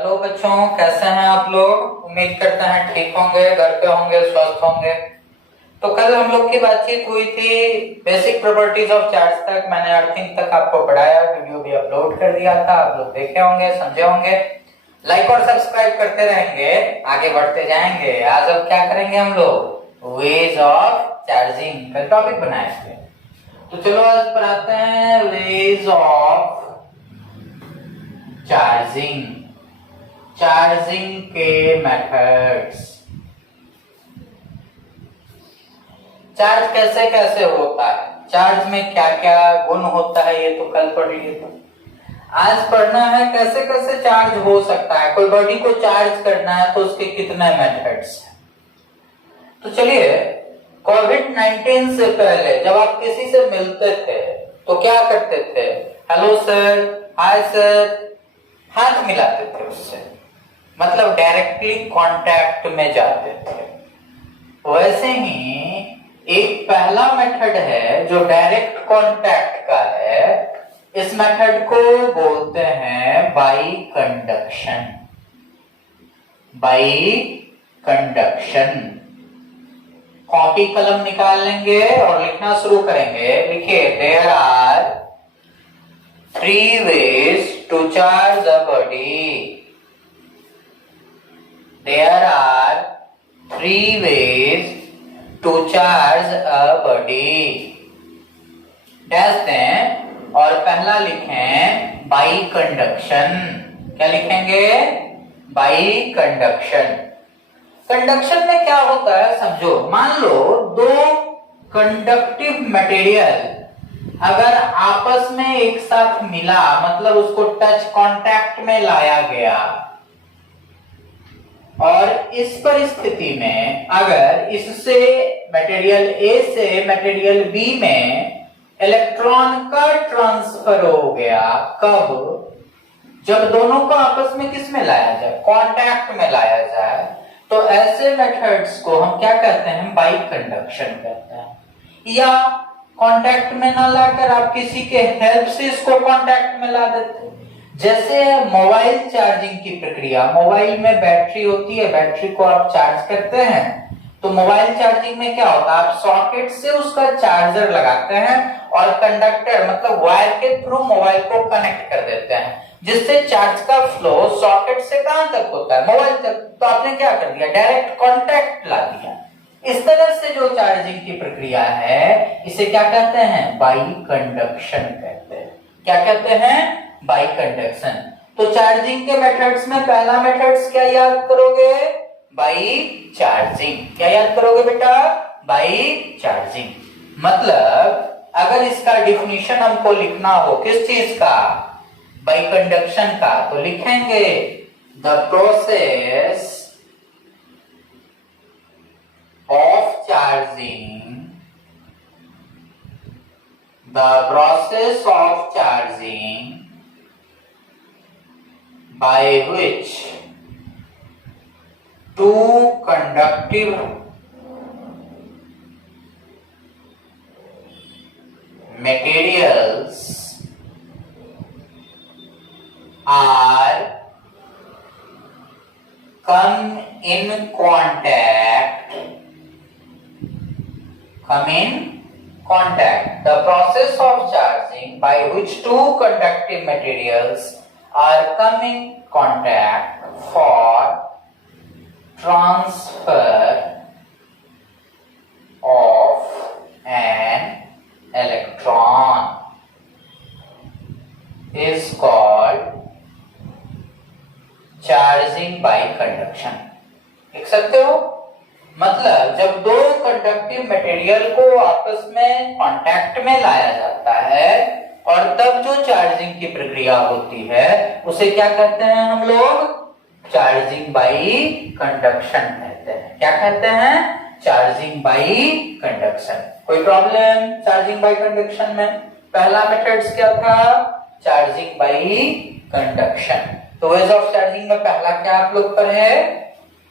Hello बच्चों, कैसे हैं आप लोग। उम्मीद करते हैं ठीक होंगे, घर पे होंगे, स्वस्थ होंगे। तो कल हम लोग की बातचीत हुई थी बेसिक प्रॉपर्टीज ऑफ चार्ज तक। मैंने अर्थिंग तक आपको पढ़ाया, वीडियो भी अपलोड कर दिया था, आप लोग देखे होंगे, समझे होंगे। लाइक और सब्सक्राइब करते रहेंगे, आगे बढ़ते जाएंगे। आज अब क्या करेंगे हम लोग, वेज ऑफ चार्जिंग का टॉपिक बनाए थे। तो चलो आज पर आते हैं वेज ऑफ चार्जिंग, चार्जिंग के मेथड्स। चार्ज कैसे कैसे होता है, चार्ज में क्या क्या गुण होता है, ये तो कल पढ़ लिए थे। आज पढ़ना है कैसे कैसे चार्ज हो सकता है। कोई बॉडी को चार्ज करना है तो उसके कितने मेथड्स हैं। तो चलिए, कोविड-19 से पहले जब आप किसी से मिलते थे तो क्या करते थे, हेलो सर, हाय सर, हाथ मिलाते थे उससे, मतलब डायरेक्टली कांटेक्ट में जाते थे। वैसे ही एक पहला मेथड है जो डायरेक्ट कांटेक्ट का है। इस मेथड को बोलते हैं by conduction. By conduction. Copy कलम निकाल लेंगे और लिखना शुरू करेंगे। लिखिए, there are 3 ways to charge a body. There are 3 ways to charge a body. Dash दें और पहला लिखें बाई कंडक्शन। क्या लिखेंगे, बाई कंडक्शन। कंडक्शन में क्या होता है समझो। मान लो दो कंडक्टिव मटेरियल अगर आपस में एक साथ मिला, मतलब उसको टच कांटेक्ट में लाया गया, और इस परिस्थिति में अगर इससे मटेरियल ए से मटेरियल बी में इलेक्ट्रॉन का ट्रांसफर हो गया, कब, जब दोनों को आपस में किस में लाया जाए, कांटेक्ट में लाया जाए, तो ऐसे मेथड्स को हम क्या कहते हैं, बाई कंडक्शन कहते हैं। या कांटेक्ट में ना लाकर आप किसी के हेल्प से इसको कांटेक्ट में ला देते। जैसे मोबाइल चार्जिंग की प्रक्रिया, मोबाइल में बैटरी होती है, बैटरी को आप चार्ज करते हैं, तो मोबाइल चार्जिंग में क्या होता है, आप सॉकेट से उसका चार्जर लगाते हैं और कंडक्टर मतलब वायर के थ्रू मोबाइल को कनेक्ट कर देते हैं, जिससे चार्ज का फ्लो सॉकेट से कहां तक होता है, मोबाइल तक। तो आपने क्या कर दिया, डायरेक्ट कांटेक्ट ला दिया। इस तरह से जो चार्जिंग की प्रक्रिया है, इसे क्या कहते हैं, बाई कंडक्शन कहते हैं। क्या कहते हैं, बाई कंडक्शन। तो चार्जिंग के मेथड्स में पहला मेथड्स क्या याद करोगे, बाई चार्जिंग। क्या याद करोगे बेटा, बाई चार्जिंग। मतलब अगर इसका डिफिनीशन हमको लिखना हो किस चीज का, बाई कंडक्शन का, तो लिखेंगे the process of charging, the process of charging by which two conductive materials are come in contact. The process of charging by which two conductive materials are come in contact for transfer of an electron is called charging by conduction. लिख सकते हो। मतलब जब दो conductive material को आपस में contact में लाया जाता है और तब जो चार्जिंग की प्रक्रिया होती है, उसे क्या कहते हैं हम लोग, चार्जिंग बाई कंडक्शन कहते हैं। क्या कहते हैं, चार्जिंग बाई कंडक्शन। कोई प्रॉब्लम चार्जिंग बाई कंडक्शन में? पहला मेथड्स क्या था, चार्जिंग बाई कंडक्शन। तो वेज ऑफ चार्जिंग में पहला क्या आप लोग पढ़े,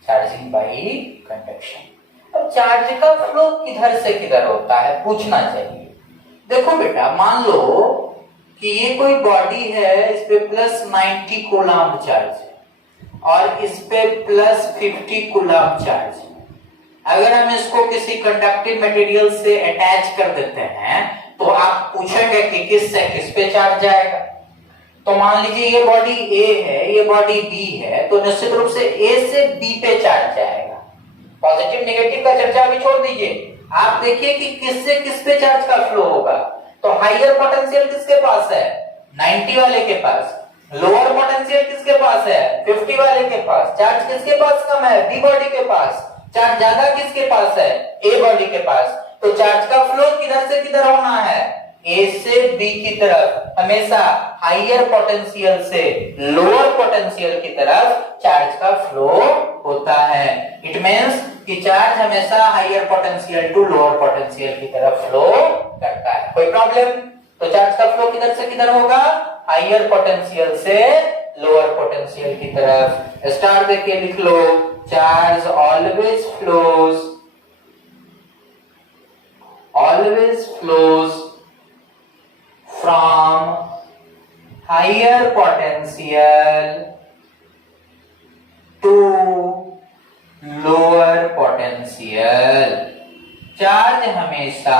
चार्जिंग बाई कंडक्शन। अब चार्ज का फ्लो किधर से किधर होता है पूछना चाहिए। देखो बेटा, मान लो कि ये कोई बॉडी है, इस पे +90 कूलम्ब चार्ज है। और इस पे +50 कूलम चार्ज। अगर हम इसको किसी कंडक्टिव मटेरियल से अटैच कर देते हैं तो आप पूछेंगे कि किस से किस पे चार्ज जाएगा। तो मान लीजिए ये बॉडी ए है, ये बॉडी बी है, तो निश्चित रूप से ए से बी पे चार्ज जाएगा। पॉजिटिव नेगेटिव का चर्चा अभी छोड़ दीजिए, आप देखिए कि किस से किस पे चार्ज का फ्लो होगा। तो हाइयर पोटेंशियल किसके पास है? 90 वाले के पास। लोअर पोटेंशियल किसके पास है? 50 वाले के पास। चार्ज किसके पास कम है? बी बॉडी के पास। चार्ज ज्यादा किसके पास है? ए बॉडी के पास। तो चार्ज का फ्लो किधर से किधर होना है? ए से बी की तरफ। हमेशा हाइयर पोटेंशियल से लोअर पोटेंशियल की तरफ चार्ज का फ्लो होता है। इट मींस कि चार्ज हमेशा higher potential to lower potential की तरफ फ्लो करता है। कोई प्रॉब्लम? तो चार्ज का फ्लो किधर से किधर होगा? हाइयर पोटेंशियल से लोअर पोटेंशियल की तरफ। स्टार देके लिख लो, charge always flows from higher potential to lower potential. Charge हमेशा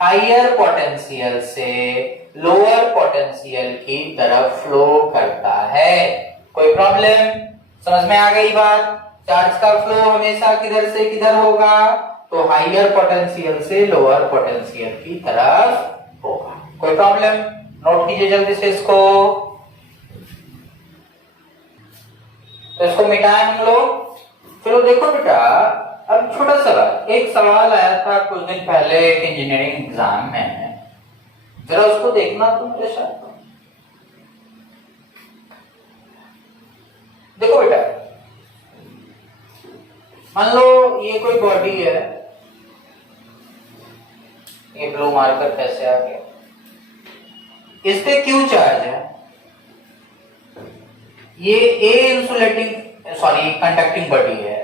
हाइयर पोटेंशियल से लोअर पोटेंशियल की तरफ फ्लो करता है। कोई प्रॉब्लम? समझ में आ गई बात? चार्ज का फ्लो हमेशा किधर से किधर होगा? तो हाइयर पोटेंशियल से लोअर पोटेंशियल की तरफ होगा। कोई प्रॉब्लम? नोट कीजिए जल्दी से इसको। तो इसको मिटाएं हम लोग। चलो देखो बेटा, अब छोटा सवाल, एक सवाल आया था कुछ दिन पहले एक इंजीनियरिंग एग्जाम में, जरा उसको देखना तुम मेरे साथ। देखो बेटा, मान लो ये कोई बॉडी है, ये ब्लू मार्कर कैसे आ गया? इस पे क्यू चार्ज है, ये ए इंसुलेटिंग कंडक्टिंग बॉडी है।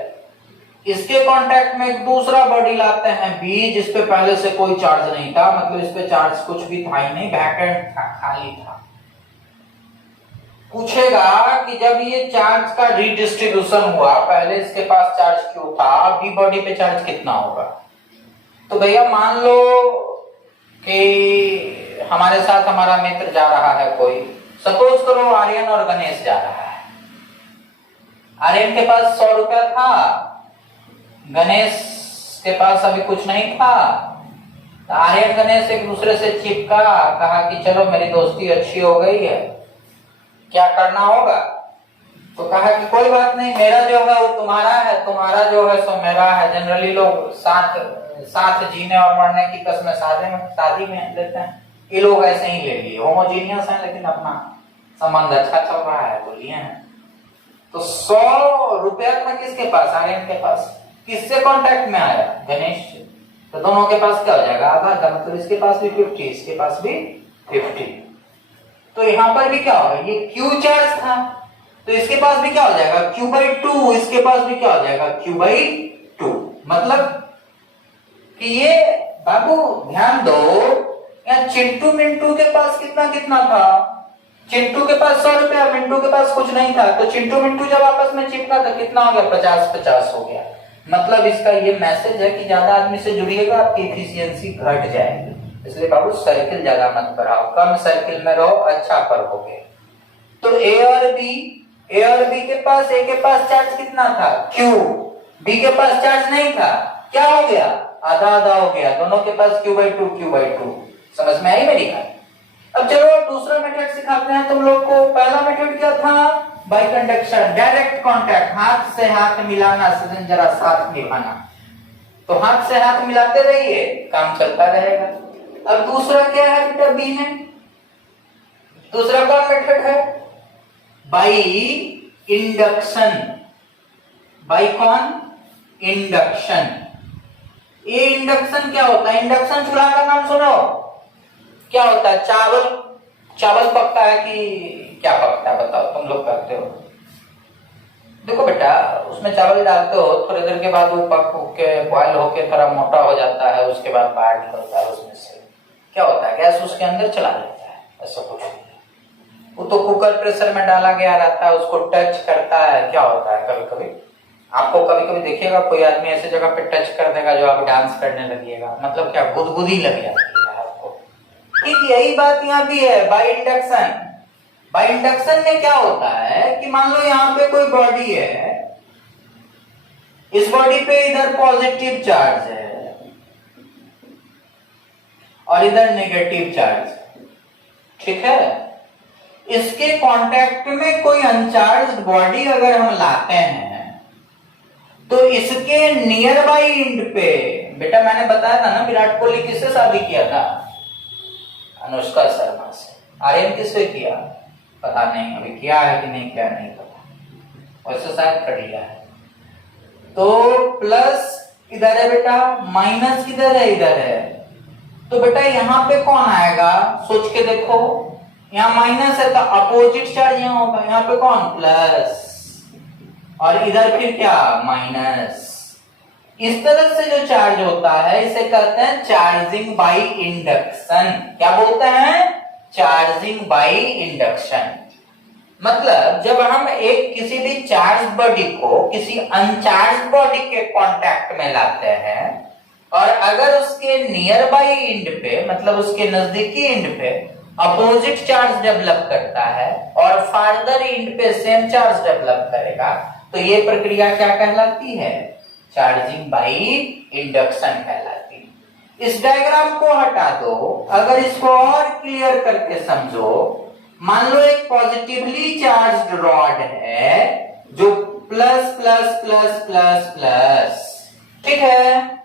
इसके कांटेक्ट में एक दूसरा बॉडी लाते हैं बी, जिसपे पहले से कोई चार्ज नहीं था, मतलब इस पे चार्ज कुछ भी था ही नहीं, वैकेंट था, खाली था। पूछेगा कि जब ये चार्ज का रिडिस्ट्रीब्यूशन हुआ, पहले इसके पास चार्ज क्यू था, बी बॉडी पे चार्ज कितना होगा? तो भैया मान लो कि हमारे साथ हमारा मित्र जा रहा है कोई, सपोज करो आर्यन और गणेश जा रहा है। आर्यन के पास 100 रुपया था, गणेश के पास अभी कुछ नहीं था। तो आर्यन गणेश एक दूसरे से चिपका, कहा कि चलो मेरी दोस्ती अच्छी हो गई है, क्या करना होगा? तो कहा कि कोई बात नहीं, मेरा जो है वो तुम्हारा है, तुम्हारा जो है सो मेरा है। जनरली लोग साथ जीने और मरने की कसम शादी में लेते हैं। ये लोग ऐसे ही ले लिए, होमोजीनियस है लेकिन अपना संबंध अच्छा चल रहा है, बोलिए हैं। तो 100 रुपया था किसके पास? आर्यन के पास। किससे कांटेक्ट में आया? गणेश से। तो दोनों के पास क्या हो जाएगा? आधा का, मतलब इसके पास भी 50, इसके पास भी 50। तो यहां पर भी क्या होगा? ये क्यू चार्ज था, तो इसके पास भी क्या हो जाएगा? Q/2। इसके पास भी क्या हो जाएगा? Q/2। मतलब कि ये बाबू ध्यान दो, यहाँ चिंटू मिंटू के पास कितना कितना था? चिंटू के पास 100 रुपया, मिंटू के पास कुछ नहीं था। तो चिंटू मिंटू जब आपस में चिपका तो कितना हो गया? 50-50 हो गया। मतलब इसका ये मैसेज है कि ज्यादा आदमी से जुड़िएगा, आपकी एफिशिएंसी घट जाएगी। इसलिए बाबू सर्किल ज्यादा मत बढ़ाओ, कम सर्किल में रहो, अच्छा पढ़ोगे। तो ए और बी के पास, ए के पास चार्ज कितना था? Q। बी के पास चार्ज नहीं था, क्या हो गया? आधा आधा हो गया, दोनों के पास Q/2। समझ में आई मेरी बात? अब चलो दूसरा मेथड सिखाते हैं तुम लोग को। पहला मेथड क्या था? बाय कंडक्शन, डायरेक्ट कांटेक्ट, हाथ से हाथ मिलाना, सजन जरा साथ निभाना। तो हाथ से हाथ मिलाते रहिए, काम चलता रहेगा। अब दूसरा क्या है बेटा? बी में दूसरा कौन मेथड है? By induction. बाय कौन? इंडक्शन। ये इंडक्शन क्या होता है? इंडक्शन चूल्हा का नाम सुनो। क्या होता है? चावल पकता है कि क्या पकता है? बताओ, तुम लोग करते हो। देखो बेटा, उसमें चावल डालते हो, थोड़ी देर के बाद वो पक के बॉयल होके थोड़ा मोटा हो जाता है, उसके बाद बाहर निकलता है उसमें से। क्या होता है? गैस उसके अंदर चला जाता है, ऐसा कुछ नहीं। वो तो कुकर प्रेशर में डाला गया रहता है, उसको टच करता है, क्या होता है कभी कभी आपको कभी कभी देखिएगा कोई आदमी ऐसे जगह पे टच कर देगा जो आप डांस करने लगिएगा, मतलब क्या गुदगुदी लग जाती है आपको। ठीक यही बात यहाँ भी है बाय इंडक्शन। बाय इंडक्शन में क्या होता है कि मान लो यहाँ पे कोई बॉडी है, इस बॉडी पे इधर पॉजिटिव चार्ज है और इधर नेगेटिव चार्ज, ठीक है। इसके कांटेक्ट में कोई अनचार्ज्ड बॉडी अगर हम लाते हैं तो इसके नियर बाई एंड पे, बेटा मैंने बताया था ना विराट कोहली किससे शादी किया था? अनुष्का शर्मा से। आर्यन किससे किया? पता नहीं, अभी किया है कि नहीं किया नहीं पता, वैसे शायद कर लिया है। तो प्लस इधर है बेटा, माइनस किधर है? इधर है। तो बेटा यहाँ पे कौन आएगा? सोच के देखो, यहाँ माइनस है तो अपोजिट चार्ज यहाँ होगा, यहाँ पे कौन? प्लस, और इधर फिर क्या? माइनस। इस तरह से जो चार्ज होता है इसे कहते हैं चार्जिंग बाय इंडक्शन। क्या बोलते हैं? Charging by induction. मतलब जब हम एक किसी भी चार्ज बॉडी को किसी अनचार्ज बॉडी के कांटेक्ट में लाते हैं और अगर उसके नियर बाई एंड पे, मतलब उसके नजदीकी एंड पे अपोजिट चार्ज डेवलप करता है और फार्दर एंड पे सेम चार्ज डेवलप करेगा, तो ये प्रक्रिया क्या कहलाती है? चार्जिंग बाय इंडक्शन कहलाती है। इस डायग्राम को हटा दो, अगर इसको और क्लियर करके समझो, मान लो एक पॉजिटिवली चार्ज्ड रॉड है जो plus plus plus plus plus, ठीक है,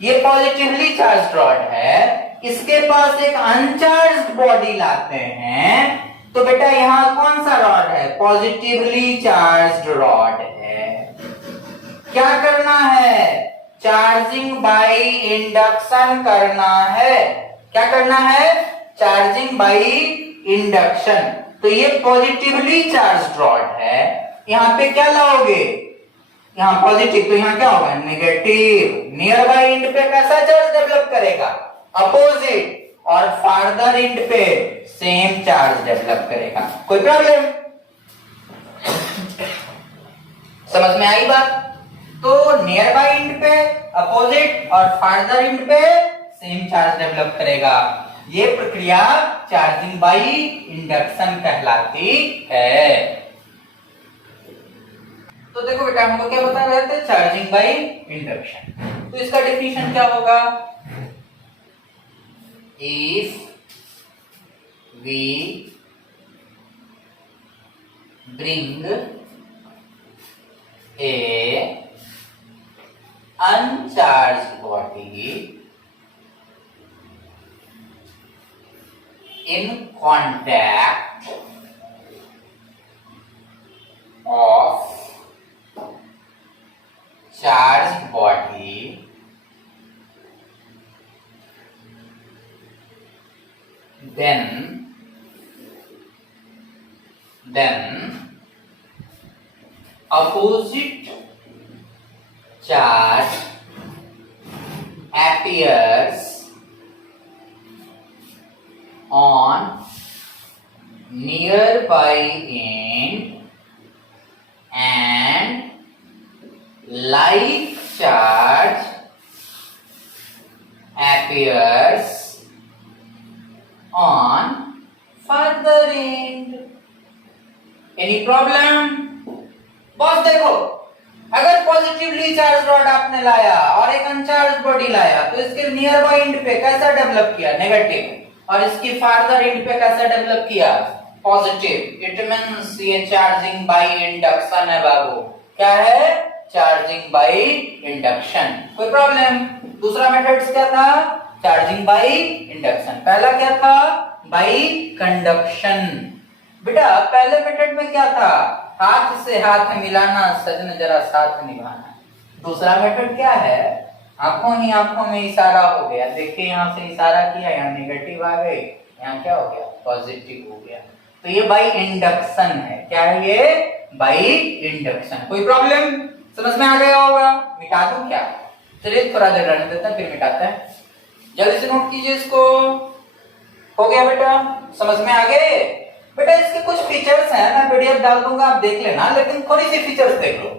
ये पॉजिटिवली चार्ज्ड रॉड है, इसके पास एक अनचार्ज्ड बॉडी लाते हैं, तो बेटा यहां कौन सा रॉड है? पॉजिटिवली चार्ज्ड रॉड है। क्या करना है? चार्जिंग बाय इंडक्शन करना है। क्या करना है? Charging by induction. तो ये पॉजिटिवली चार्ज्ड रॉड है, यहां पे क्या लाओगे? यहाँ पॉजिटिव, तो यहाँ क्या होगा? नेगेटिव। नियर बाय एंड पे कैसा चार्ज डेवलप करेगा? अपोजिट। और फार्दर एंड पे सेम चार्ज डेवलप करेगा। कोई प्रॉब्लम? समझ में आई बात? तो नियर बाय एंड पे अपोजिट और फार्दर एंड पे सेम चार्ज डेवलप करेगा। ये प्रक्रिया चार्जिंग बाय इंडक्शन कहलाती है। तो देखो बेटा हमको क्या बता रहे थे? Charging by induction. तो इसका डेफिनेशन क्या होगा? If we bring a uncharged body in contact of charged body, then opposite charge appears on nearby end and like charge appears on further end. Any problem? Boss देखो, अगर positively charge rod आपने लाया और एक uncharged body लाया तो इसके near by and पे कैसा डेवलप किया? नेगेटिव। और इसकी फार्दर एंड पे कैसा डेवलप किया? पॉजिटिव। इट मींस ये चार्जिंग बाय इंडक्शन है बाबू। क्या है? Charging by induction. कोई प्रॉब्लम? दूसरा मेथड क्या था? Charging by induction. पहला क्या था? Bye conduction. बेटा पहले मेथड में क्या था? हाथ से हाथ मिलाना, सजन जरा साथ निभाना। दूसरा मेथड क्या है? आंखों ही आंखों में इशारा हो गया। देखिए यहाँ से इशारा किया, यहाँ नेगेटिव आ गई, यहाँ क्या हो गया? पॉजिटिव हो गया। तो ये बाय इंडक्शन है। क्या है ये? By induction. कोई प्रॉब्लम? समझ में आ गया होगा? मिटा दूं क्या? चलिए थोड़ा देर रहने देते हैं, फिर मिटाते हैं। जल्दी से नोट कीजिए इसको। हो गया बेटा? समझ में आ गए? बेटा इसके कुछ फीचर्स हैं, मैं पीडीएफ डाल दूंगा, आप देख लेना, लेकिन थोड़ी सी फीचर्स देख लो।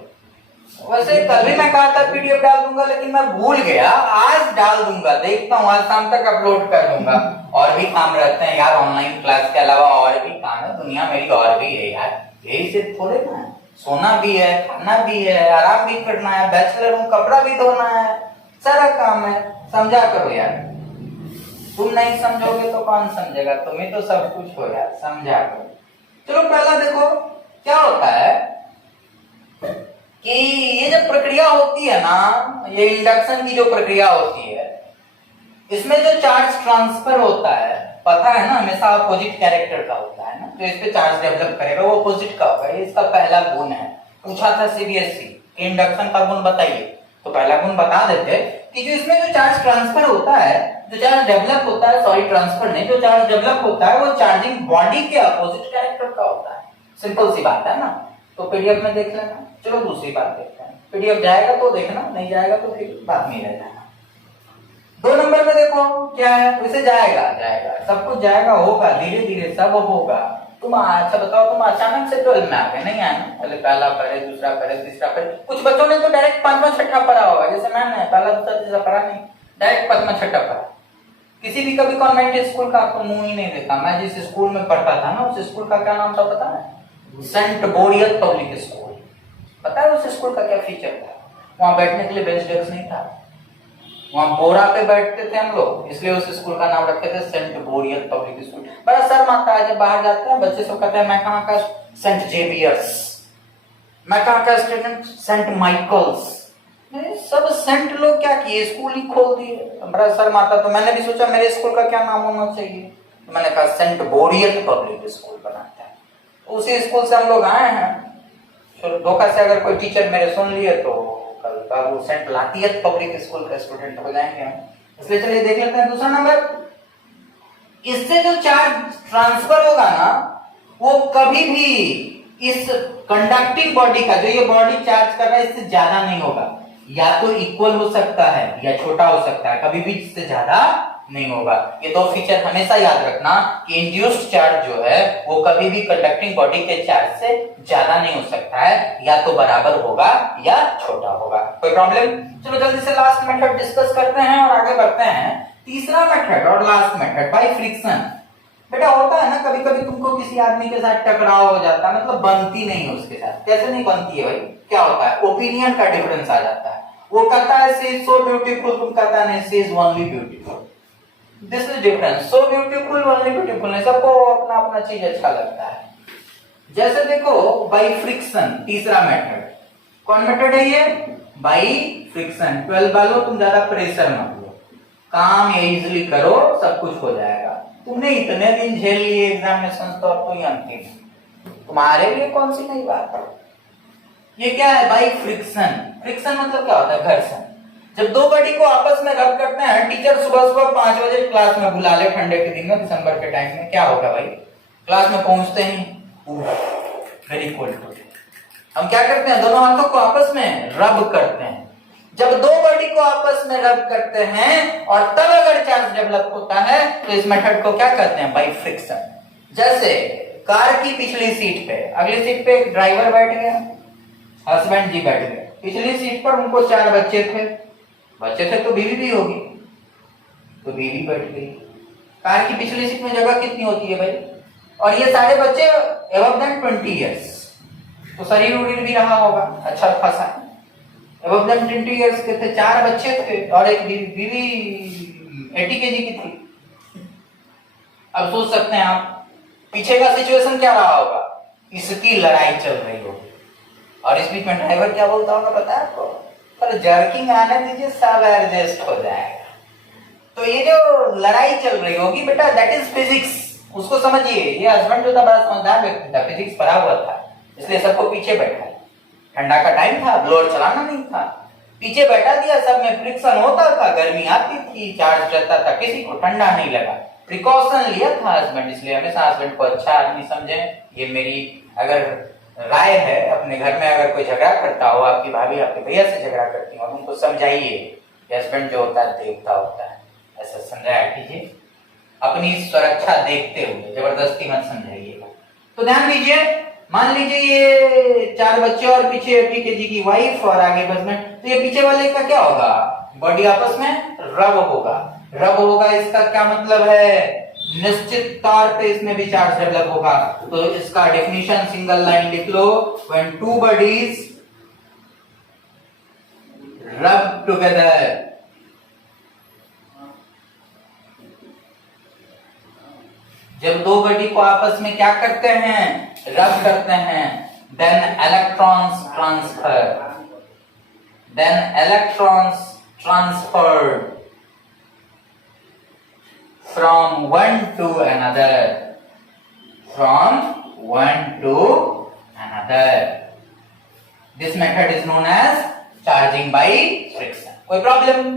वैसे कल भी मैं कहा था पीडीएफ डाल दूंगा, लेकिन मैं भूल गया, आज डाल दूंगा, देखता हूँ आज शाम तक अपलोड कर दूंगा। और भी काम रहते हैं यार, ऑनलाइन क्लास के अलावा और भी काम है, दुनिया मेरी और भी है यार, यही से थोड़े ना है, सोना भी है, खाना भी है, आराम भी करना है, बैचलर हूँ, कपड़ा भी धोना है, सारा काम है, समझा करो यार। तुम नहीं समझोगे तो कौन समझेगा, तुम ही तो सब कुछ हो यार, समझा करो। चलो पहला देखो क्या होता है कि ये जब प्रक्रिया होती है ना, ये इंडक्शन की जो प्रक्रिया होती है, इसमें जो चार्ज ट्रांसफर होता है, पता है ना, हमेशा अपोजिट कैरेक्टर का होता है ना, जो इस पे चार्ज डेवलप करेगा वो अपोजिट का होगा, ये इसका पहला गुण है। पूछा था सीबीएसई कि इंडक्शन का गुण बताइए, तो पहला गुण बता देते कि जो इसमें जो चार्ज ट्रांसफर होता है, जो चार्ज डेवलप होता है, सॉरी ट्रांसफर नहीं, जो चार्ज डेवलप होता है वो चार्जिंग बॉडी के अपोजिट कैरेक्टर का होता है। सिंपल सी बात है ना, तो पीडीएफ में देख लेना। चलो दूसरी बात देखते हैं, पीडीएफ जाएगा तो देखना, नहीं जाएगा तो फिर बात नहीं रह जाना। 2 नंबर में देखो क्या है, वैसे जाएगा जाएगा सब कुछ जाएगा, होगा धीरे धीरे सब होगा। तुम अच्छा बताओ, तुम अचानक से 12 में आ गए, नहीं आए ना, पहले पहला पढ़े, दूसरा पढ़े, तीसरा पढ़े, कुछ बच्चों ने तो डायरेक्ट 5वां 6ठा पढ़ा होगा, जैसे मैंने पहला दूसरा तीसरा पढ़ा नहीं, डायरेक्ट 5वां 6ठा पढ़ा। किसी भी कभी कॉन्वेंट स्कूल का आपको मुंह ही नहीं देखा। मैं जिस स्कूल में पढ़ता था ना, उस स्कूल का क्या नाम था पता है? सेंट बोरियत पब्लिक स्कूल। पता है उस स्कूल का क्या फीचर था? वहां बैठने के लिए बेंच डेस्क नहीं था, वहां बोरा पे बैठते थे हम लोग, इसलिए उस स्कूल का नाम रखे थे सेंट बोरियत पब्लिक स्कूल। बड़ा शर्म आता है जब बाहर जाते हैं, बच्चे सब कहते हैं मैं कहाँ का सेंट जेवियर्स, मैं कहाँ का स्टूडेंट सेंट माइकल्स, सब सेंट लोग क्या किए, स्कूल ही खोल दिए। बड़ा शर्म आता, तो मैंने भी सोचा मेरे स्कूल का क्या नाम होना चाहिए, तो मैंने कहा सेंट बोरियत पब्लिक स्कूल बनाते हैं। उसी स्कूल से हम लोग आए हैं। चलो धोखा से अगर कोई टीचर मेरे सुन लिए तो कल बाबू सेंट लातियत पब्लिक स्कूल का स्टूडेंट हो जाएंगे हम, इसलिए चलिए देख लेते हैं दूसरा नंबर। इससे जो चार्ज ट्रांसफर होगा ना, वो कभी भी इस कंडक्टिंग बॉडी का, जो ये बॉडी चार्ज कर रहा है, इससे ज्यादा नहीं होगा, या तो इक्वल हो सकता है या छोटा हो सकता है, कभी भी इससे ज्यादा नहीं होगा। ये 2 फीचर हमेशा याद रखना कि इंड्यूस्ड चार्ज जो है वो कभी भी कंडक्टिंग बॉडी के चार्ज से ज्यादा नहीं हो सकता है, या तो बराबर होगा या छोटा होगा। कोई प्रॉब्लम? चलो जल्दी से लास्ट मेथड डिस्कस करते हैं और आगे बढ़ते हैं। तीसरा मेथड और लास्ट मेथड, बाय फ्रिक्शन। बेटा होता है ना कभी कभी तुमको किसी आदमी के साथ टकराव हो जाता है, मतलब बनती नहीं है उसके साथ। कैसे नहीं बनती है भाई? क्या होता है? ओपिनियन का डिफरेंस आ जाता है। वो कहता है शी इज सो ब्यूटीफुल, तुम कहता नहीं she is only beautiful. This is difference, so beautiful only beautiful नहीं, सबको अपना अपना चीज अच्छा लगता है। जैसे देखो बाय फ्रिक्शन, तीसरा मेथड, कौन मेथड है ये? By friction. 12 वालों तुम ज्यादा प्रेशर मत लो, काम ये इजिली करो, सब कुछ हो जाएगा। तुमने इतने दिन झेल लिए एग्जामिनेशन, तो अब तो ये अंतिम, तुम्हारे लिए कौन सी नई बात है। ये क्या है? By friction. फ्रिक्शन मतलब क्या होता है? घर्षण। जब 2 बॉडी को आपस में रब करते हैं, टीचर सुबह सुबह 5 बजे क्लास में बुला ले, ठंडे के दिन में, दिसंबर के टाइम में, क्या होगा भाई? क्लास में पहुंचते ही वेरी कोल्ड, हम क्या करते हैं? दोनों हाथों को आपस में रब करते हैं। जब 2 बॉडी को आपस में रब करते हैं और तब अगर चार्ज डेवलप होता है, तो इस मेथड को क्या कहते हैं? By friction. जैसे कार की पिछली सीट पे, अगली सीट पे एक ड्राइवर बैठ गया, हस्बैंड जी बैठ गए, पिछली सीट पर उनको 4 बच्चे थे, तो बीवी भी होगी, तो बीवी बैठ गई। कार की पिछली सीट में जगह कितनी होती है भाई? और ये सारे बच्चे एबव देन 20 इयर्स, तो शरीर उड़ीर भी रहा होगा अच्छा खासा। एबव देन 20 इयर्स के थे, 4 बच्चे थे और एक बीवी 80 केजी की थी। अब सोच सकते हैं आप पीछे का सिचुएशन क्या रहा होगा? इसकी लड़ाई चल रही होगी, और इस बीच में ड्राइवर क्या बोलता होगा पता है आपको? पर जर्किंग आने दीजिए, सब एडजस्ट हो जाएगा। तो ये जो लड़ाई चल रही होगी बेटा, दैट इज फिजिक्स, उसको समझिए। ये हस्बैंड जो था बड़ा समझदार व्यक्ति था, फिजिक्स पढ़ा हुआ था, इसलिए सबको पीछे बैठा। ठंडा का टाइम था, ब्लोअर चलाना नहीं था, पीछे बैठा दिया। सब में फ्रिक्शन होता था, गर्मी आती थी, चार्ज रहता था, किसी को ठंडा नहीं लगा। प्रिकॉशन लिया था हस्बैंड, इसलिए हमेशा हस्बैंड को अच्छा आदमी समझे। ये मेरी अगर राय है, अपने घर में अगर कोई झगड़ा करता हो, आपकी भाभी आपके भैया से झगड़ा करती हो, उनको समझाइए कि हस्बैंड जो होता है देवता होता है, ऐसा समझाया कीजिए। अपनी सुरक्षा देखते हुए, जबरदस्ती मत समझाइएगा। तो ध्यान दीजिए, मान लीजिए ये 4 बच्चे और पीछे पीकेजी की वाइफ और आगे हस्बैंड, तो ये पीछे वाले का क्या होगा, बॉडी आपस में रब होगा। रब होगा इसका क्या मतलब है, निश्चित तौर पे इसमें भी चार्ज डेवलप होगा। तो इसका डेफिनेशन सिंगल लाइन लिख लो, व्हेन टू बॉडीज रब टुगेदर, जब दो बॉडी को आपस में क्या करते हैं, रब करते हैं, then electrons transfer, then electrons transferred from one to another, from one to another. This method is known as charging by friction. कोई प्रॉब्लम?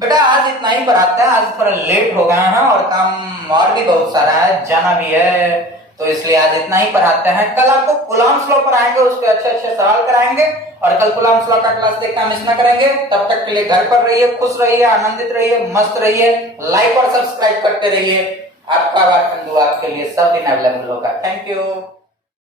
बेटा आज इतना ही पढ़ाते हैं, आज थोड़ा लेट हो गए हैं और काम और भी बहुत सारा है, जाना भी है, तो इसलिए आज इतना ही पढ़ाते हैं। कल आपको कूलॉम्स लॉ पढ़ाएंगे, उस पे अच्छे सवाल कराएंगे और कल कूलॉम्स लॉ का क्लास देखना मिस ना करेंगे। तब तक के लिए घर पर रहिए, खुश रहिए, आनंदित रहिए, मस्त रहिए, लाइक और सब्सक्राइब करते रहिए। आपका बात आपके लिए सब दिन अवेलेबल होगा। Thank you.